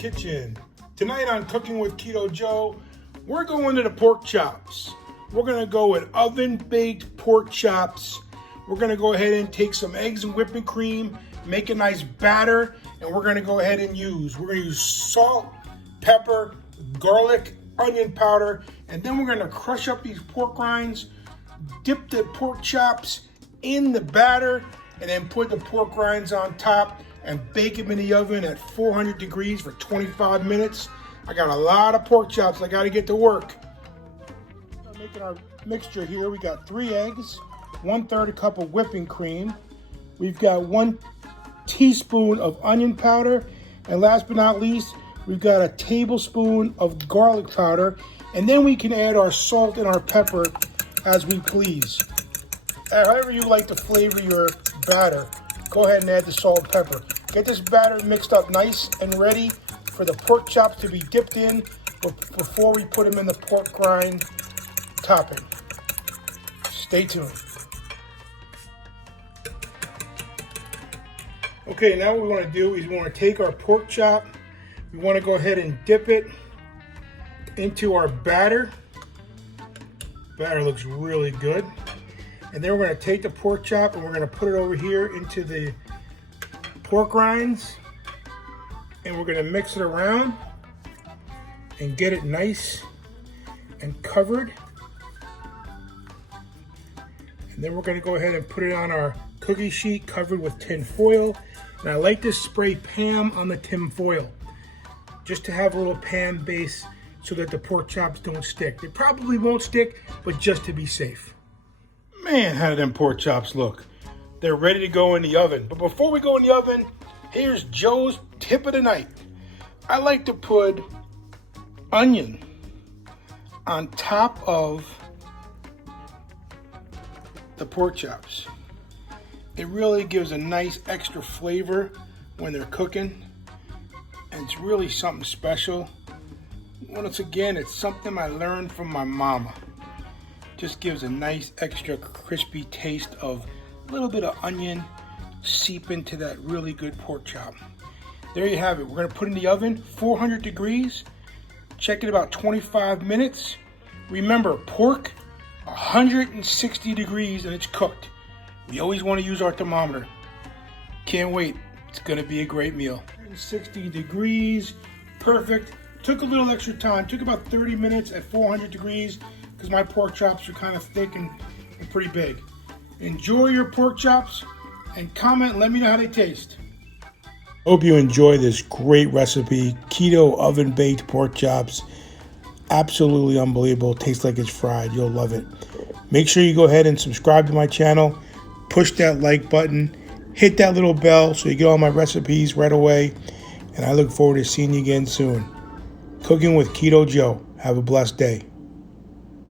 kitchen. Tonight on Cooking with Keto Joe, we're going to the pork chops. We're going to go with oven-baked pork chops. We're going to go ahead and take some eggs and whipping cream, make a nice batter, and we're going to go ahead and we're going to use salt, pepper, garlic, onion powder, and then we're going to crush up these pork rinds, dip the pork chops in the batter, and then put the pork rinds on top and bake them in the oven at 400 degrees for 25 minutes. I got a lot of pork chops I got to get to work. Making our mixture here, we got 3 eggs, 1/3 cup of whipping cream. We've got 1 teaspoon of onion powder, and last but not least, we've got a tablespoon of garlic powder, and then we can add our salt and our pepper as we please. However you like to flavor your batter, go ahead and add the salt and pepper. Get this batter mixed up nice and ready for the pork chops to be dipped in before we put them in the pork rind topping. Stay tuned. Okay, now what we want to do is we want to take our pork chop. We want to go ahead and dip it into our batter. Batter looks really good. And then we're going to take the pork chop and we're going to put it over here into the pork rinds. And we're going to mix it around and get it nice and covered. And then we're going to go ahead and put it on our cookie sheet covered with tin foil. And I like to spray Pam on the tin foil just to have a little Pam base so that the pork chops don't stick. They probably won't stick, but just to be safe. Man, how do them pork chops look? They're ready to go in the oven. But before we go in the oven, here's Joe's tip of the night. I like to put onion on top of the pork chops. It really gives a nice extra flavor when they're cooking, and it's really something special. Once again, it's something I learned from my mama. Just gives a nice extra crispy taste of a little bit of onion seep into that really good pork chop. There you have it. We're going to put it in the oven, 400 degrees. Check it about 25 minutes. Remember, pork, 160 degrees and it's cooked. We always want to use our thermometer. Can't wait. It's going to be a great meal. 160 degrees, perfect. Took a little extra time. Took about 30 minutes at 400 degrees because my pork chops are kind of thick and pretty big. Enjoy your pork chops and comment and let me know how they taste. Hope you enjoy this great recipe, keto oven baked pork chops. Absolutely unbelievable. Tastes like it's fried. You'll love it. Make sure you go ahead and subscribe to my channel. Push that like button. Hit that little bell so you get all my recipes right away. And I look forward to seeing you again soon. Cooking with Keto Joe. Have a blessed day.